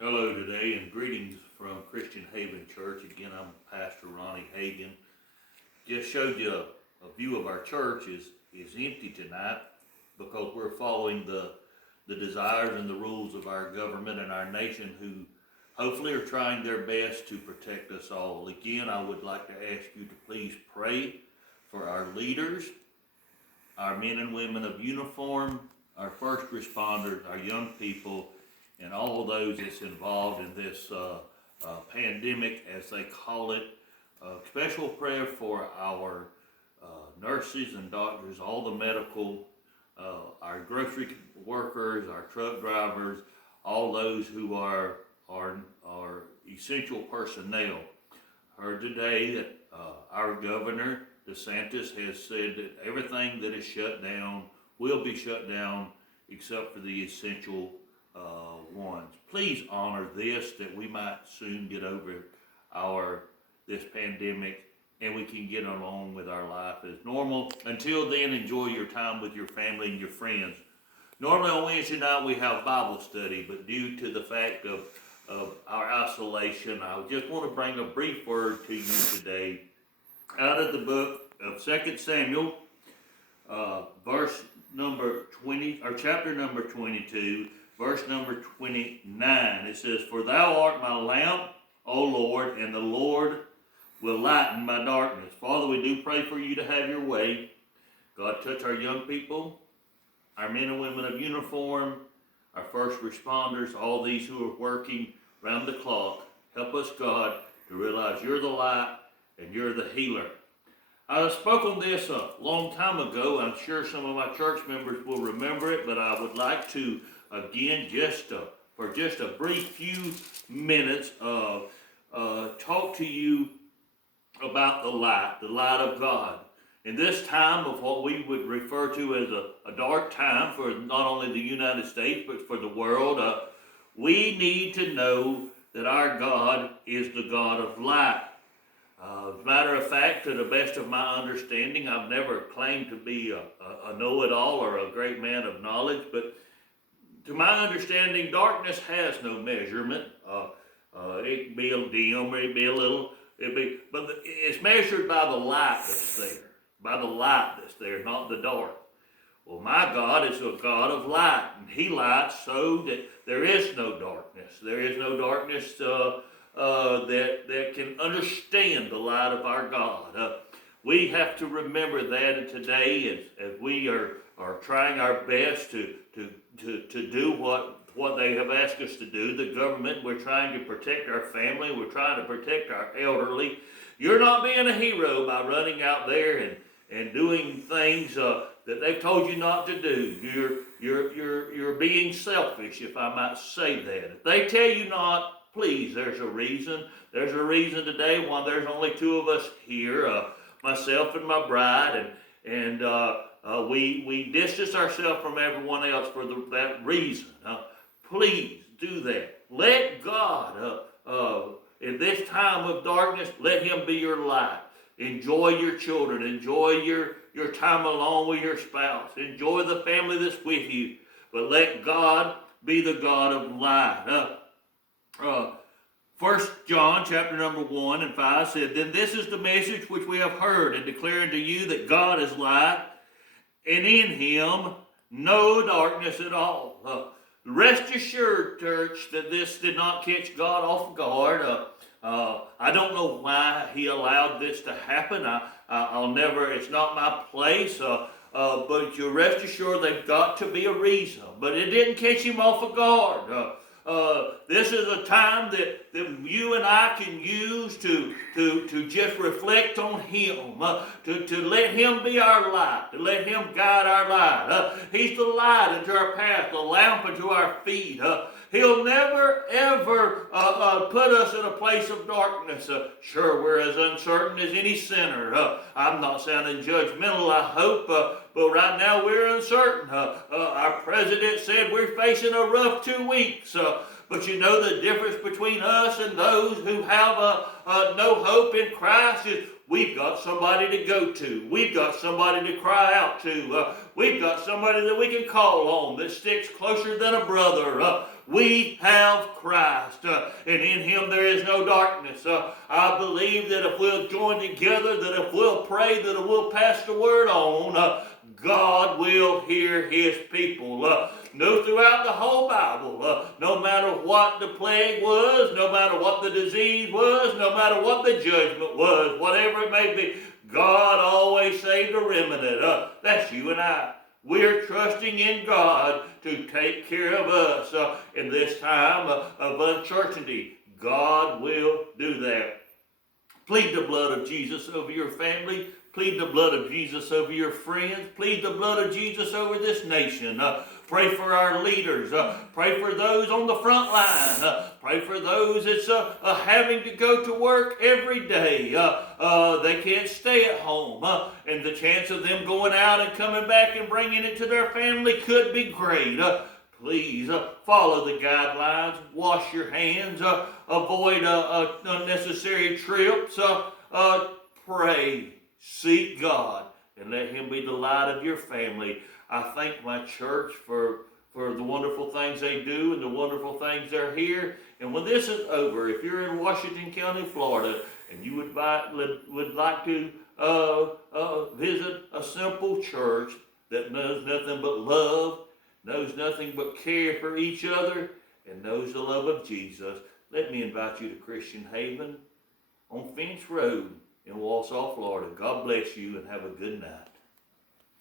Hello today and greetings from Christian Haven Church. Again, I'm Pastor Ronnie Hagan. Just showed you a view of our church is empty tonight because we're following the desires and the rules of our government and our nation who hopefully are trying their best to protect us all. Again, I would like to ask you to please pray for our leaders, our men and women of uniform, our first responders, our young people, and all those that's involved in this pandemic, as they call it. Special prayer for our nurses and doctors, all the medical, our grocery workers, our truck drivers, all those who are essential personnel. Heard today that our governor DeSantis has said that everything that is shut down will be shut down except for the essential ones. Please honor this, that we might soon get over this pandemic and we can get along with our life as normal. Until then, enjoy your time with your family and your friends. Normally on Wednesday night we have Bible study, but due to the fact of our isolation, I just want to bring a brief word to you today out of the book of 2 Samuel, verse number 20, or chapter number 22, verse number 29. It says, "For thou art my lamp, O Lord, and the Lord will lighten my darkness." Father, we do pray for you to have your way. God, touch our young people, our men and women of uniform, our first responders, all these who are working round the clock. Help us, God, to realize you're the light and you're the healer. I spoke on this a long time ago. I'm sure some of my church members will remember it, but I would like to, again, for just a brief few minutes, talk to you about the light of God. In this time of what we would refer to as a dark time for not only the United States, but for the world, we need to know that our God is the God of light. As a matter of fact, to the best of my understanding, I've never claimed to be a know-it-all or a great man of knowledge, but to my understanding, darkness has no measurement. It can be a dim, or it can be a little, but it's measured by the light that's there, not the dark. Well, my God is a God of light, and He lights so that there is no darkness. There is no darkness that can understand the light of our God. We have to remember that today as we are trying our best to do what they have asked us to do. The government, we're trying to protect our family, we're trying to protect our elderly. You're not being a hero by running out there and doing things that they've told you not to do. You're being selfish, if I might say that. If they tell you not, please, there's a reason. There's a reason today why there's only two of us here, myself and my bride, and we distance ourselves from everyone else for that reason. Please do that. Let God, in this time of darkness, let Him be your light. Enjoy your children. Enjoy your time along with your spouse. Enjoy the family that's with you. But let God be the God of light. 1 John chapter number 1 and 5 said, "Then this is the message which we have heard and declare unto you, that God is light, and in Him no darkness at all." Rest assured, church, that this did not catch God off guard. I don't know why He allowed this to happen. I'll never, it's not my place. But you rest assured there's got to be a reason. But it didn't catch Him off guard. This is a time that you and I can use to just reflect on Him, to let Him be our light, to let Him guide our light. He's the light into our path, the lamp unto our feet. He'll never, ever put us in a place of darkness. Sure, we're as uncertain as any sinner. I'm not sounding judgmental, I hope, but right now we're uncertain. Our president said we're facing a rough 2 weeks. But you know the difference between us and those who have no hope in Christ is we've got somebody to go to. We've got somebody to cry out to. We've got somebody that we can call on that sticks closer than a brother. We have Christ, and in Him there is no darkness. I believe that if we'll join together, that if we'll pray, that if we'll pass the word on, God will hear His people. Know throughout the whole Bible, no matter what the plague was, no matter what the disease was, no matter what the judgment was, whatever it may be, God always saved a remnant. That's you and I. We're trusting in God to take care of us in this time of uncertainty. God will do that. Plead the blood of Jesus over your family. Plead the blood of Jesus over your friends. Plead the blood of Jesus over this nation. Pray for our leaders. Pray for those on the front line. Pray for those that's having to go to work every day. They can't stay at home. And the chance of them going out and coming back and bringing it to their family could be great. Please follow the guidelines. Wash your hands. Avoid unnecessary trips. Pray. Seek God and let Him be the light of your family. I thank my church for the wonderful things they do and the wonderful things they're here. And when this is over, if you're in Washington County, Florida, and you would like to visit a simple church that knows nothing but love, knows nothing but care for each other, and knows the love of Jesus, let me invite you to Christian Haven on Finch Road in Walsall, Florida. God bless you and have a good night.